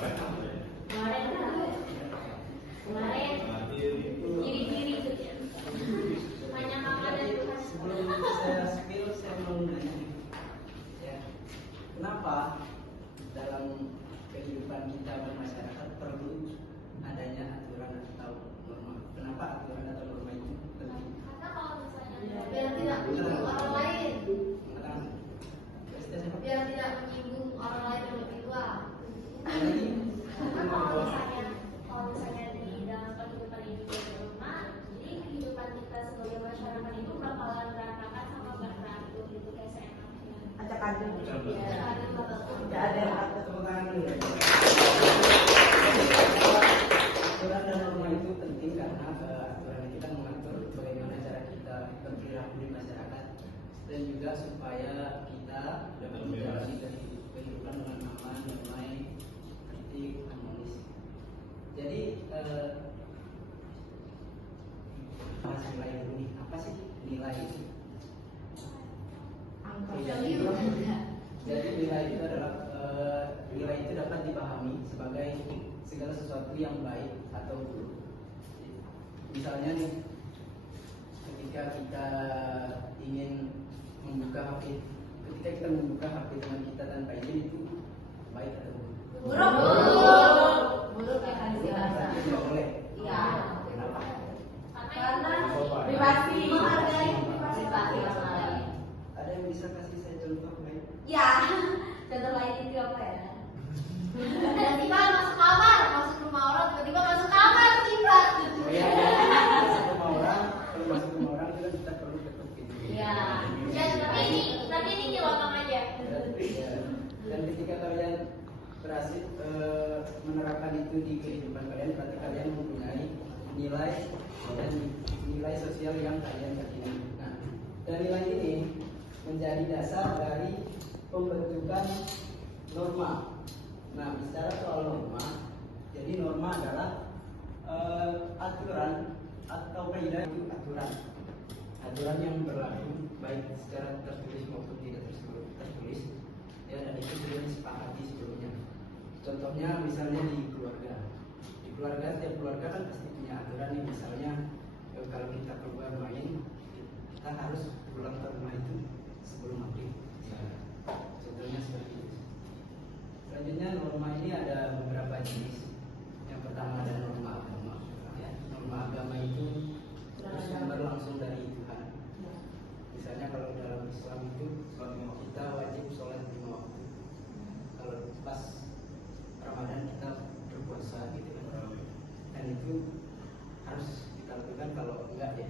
Kemarin kiri-kiri hanya makanan itu kan. Sebelum saya spill, saya mau nanya ya, kenapa dalam kehidupan kita bermasyarakat perlu adanya aturan atau norma? Kenapa aturan atau norma itu penting? Karena kalau misalnya biar tidak menyinggung orang lain, biar tidak menyinggung orang lain yang lebih tua. Karena kalau misalnya di dalam kehidupan ini di rumah, jadi kehidupan kita sebagai masyarakat itu bakalan berantakan sama beratur gitu kayak seenaknya. Acak-acak. Tidak ada yang atur. Tepuk tangan dulu ya. Aturan dan norma itu penting karena aturan kita mengatur bagaimana cara kita berperilaku di masyarakat dan juga supaya kita dapat menjalani kehidupan dengan aman, damai, tertib, harmonis. Jadi bahas nilai dulu nih. Apa sih nilai itu? Jadi nilai itu adalah nilai itu dapat dipahami sebagai segala sesuatu yang baik atau buruk. Misalnya nih, ketika kita ingin membuka HP, ketika kita membuka HP teman kita tanpa izin itu baik atau buruk? Buruk ya kan Berarti tidak boleh. Iya. Kenapa? Karena privasi menghargai privasi orang lain. Ada yang bisa kasih saya contoh baik? Ya, contoh lain itu apa ya? Tiba-tiba masuk kamar, masuk rumah orang, tiba-tiba masuk kamar tiba. Oh iya, masuk rumah orang, kalau masuk rumah orang itu kan kita perlu ketuk pintu. Iya. Ya, tapi ini nyelotong aja. Ya. Dan ketika kalian berhasil menerapkan itu di kehidupan kalian, berarti kalian mempunyai nilai dan nilai sosial yang kalian yakini. Nah, dan nilai ini menjadi dasar dari pembentukan norma. Nah, bicara soal norma, jadi norma adalah aturan atau kaidah itu aturan yang berlaku baik secara tertulis maupun tidak tertulis ya, dan itu sudah disepakati sebelumnya. Contohnya misalnya di keluarga, setiap keluarga kan pasti punya aturan nih. Misalnya kalau kita keluar main, kita harus pulang ke rumah itu sebelum maghrib. Contohnya seperti itu. Selanjutnya norma ini ada beberapa jenis. Yang pertama ada norma agama. Ya, norma agama itu bersumber langsung dari Tuhan. Misalnya kalau dalam Islam itu kita wajib sholat 5 waktu. Kalau pas Ramadan kita berpuasa gitu kan. Dan itu harus kita lakukan, kalau enggak ya.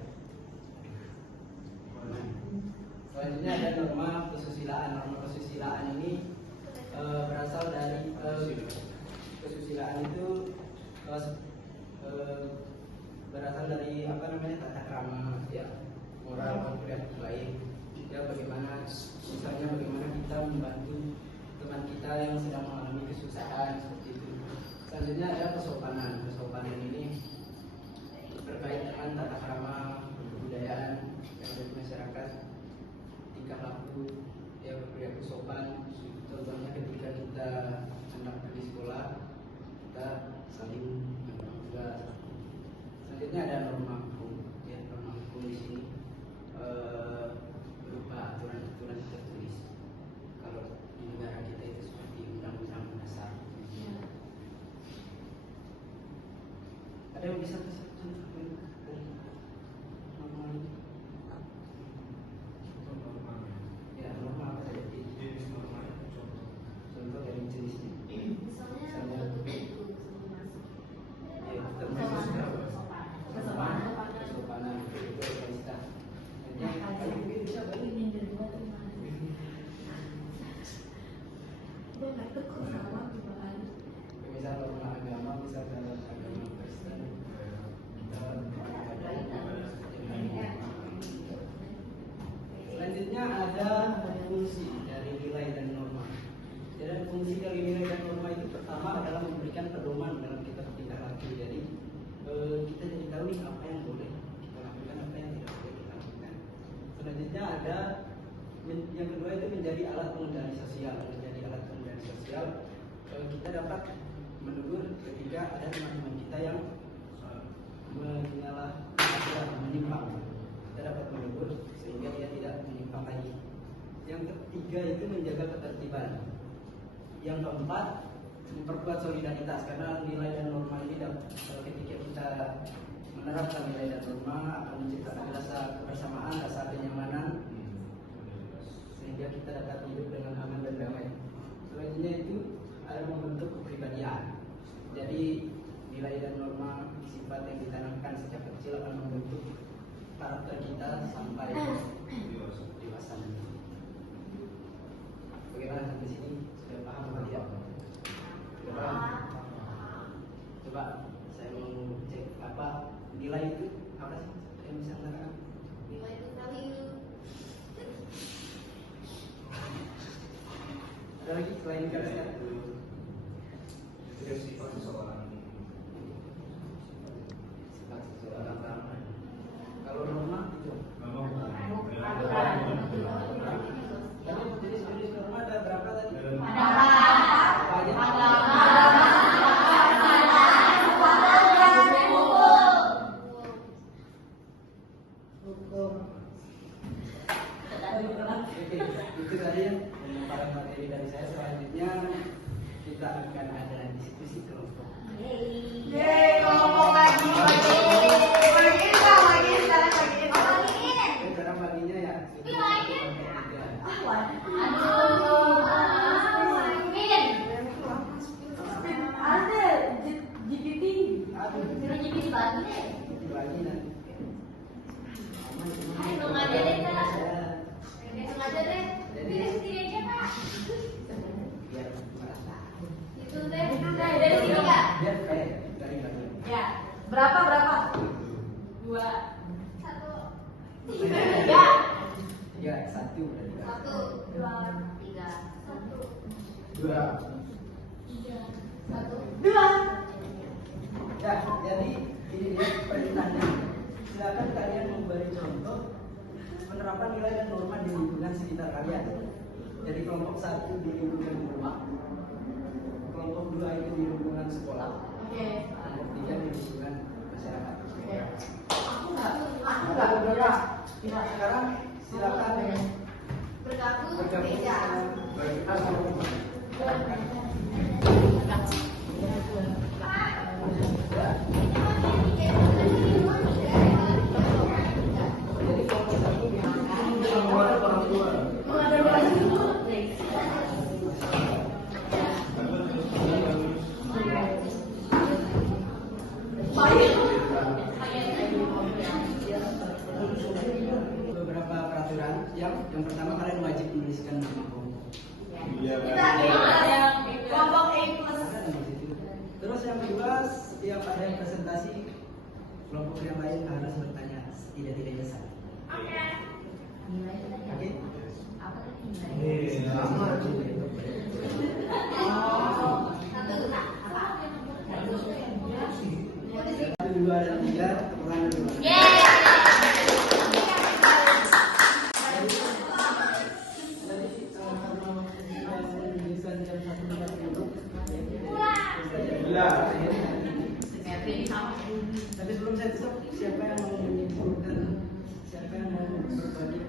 Nah, selanjutnya ada norma kesusilaan. Norma kesusilaan ini berasal dari kesusilaan itu berasal dari tata krama ya, moral perilaku baik ya, bagaimana misalnya bagaimana kita membantu teman kita yang sedang mengalami kesusahan seperti itu. Selanjutnya ada kesopanan. Kesopanan ini terkait dengan tata krama kebudayaan yang ada di masyarakat, tingkah laku ya, berperilaku sopan. Contohnya ketika kita hendak pergi sekolah, kita saling menjaga. Selanjutnya ada norma hukum. Ya, norma hukum di sini berupa aturan-aturan tertulis. Kalau di negara kita itu seperti undang-undang dasar. Ada yang bisa kasih contoh dari norma ini? Ya, norma apa saja? Contoh dari jenisnya. Misalnya Ya, termasuk kesopanan, itu barista. Bisa misal norma agama, misal dalam agama Kristen, selanjutnya ada fungsi dari nilai dan norma. Dan fungsi dari nilai dan norma itu pertama adalah memberikan pedoman dalam kita bertindak laku. Jadi kita jadi tahu nih apa yang boleh kita lakukan, apa yang tidak boleh kita lakukan. Selanjutnya ada yang kedua itu menjadi alat pengendali sosial. Menjadi alat pengendali sosial, kita dapat menegur ketika ada teman-teman kita yang menyimpang. Kita dapat menegur sehingga dia tidak menyimpang lagi. Yang ketiga itu menjaga ketertiban. Yang keempat, memperkuat solidaritas, karena nilai dan norma ini ketika kita menerapkan nilai dan norma akan menciptakan rasa kebersamaan, rasa kenyamanan, sehingga kita dapat hidup dengan aman dan damai. Selanjutnya itu ada membentuk kepribadian. Jadi nilai dan norma sifat yang ditanamkan sejak kecil akan membentuk karakter kita sampai dewasa. Bagaimana sampai sini? Sudah paham atau tidak? Sudah paham? Coba saya mau cek apa nilai itu apa sih? Yang bisa mengatakan Nilai itu value. ada lagi selain karakter? Itu sifat seseorang. Sifat seseorang. Kalau norma itu jadi norma ada berapa tadi? Apa aja? Oke, itu tadi pemaparan materi dari saya. Selanjutnya kita akan ada diskusi kelompok. Cara baginya ya. Aduh, bagi nanti. Hitung aja deh, Kak. Hitung aja deh. Jadi Dari sini aja, Kak. biar merasa. Itu deh. Dari sini, Kak. Biar kayak dari bagian. Ya, berapa? Dua. Satu. Ya. Ya, satu dari bagian. Satu. Dua. Tiga. Satu. Dua. Tiga. Satu. Dua. Ya, jadi ini dia perintahnya. Silakan kalian memberi contoh penerapan nilai dan norma di lingkungan sekitar kalian. Jadi kelompok satu di lingkungan rumah, kelompok dua itu di lingkungan sekolah, Oke. kelompok tiga di lingkungan masyarakat. Aku nggak. Berapa? Sekarang silakan Bergabung. bergabung Beda. Jadi kelompok satu di lingkungan orang tua. Beberapa peraturan yang pertama kalian wajib menuliskan nama kelompok. Iya. Kelompok A plus. Ada nama situ. Terus yang kedua, setiap ada yang presentasi, kelompok yang lain harus bertanya setidak-tidaknya satu. Oke? Apa tadi nilai? Sama. Satu, dua, dan tiga, tepuk tangan dulu. Tapi sebelum saya tutup, siapa yang mau menyimpulkan, siapa yang mau berbagi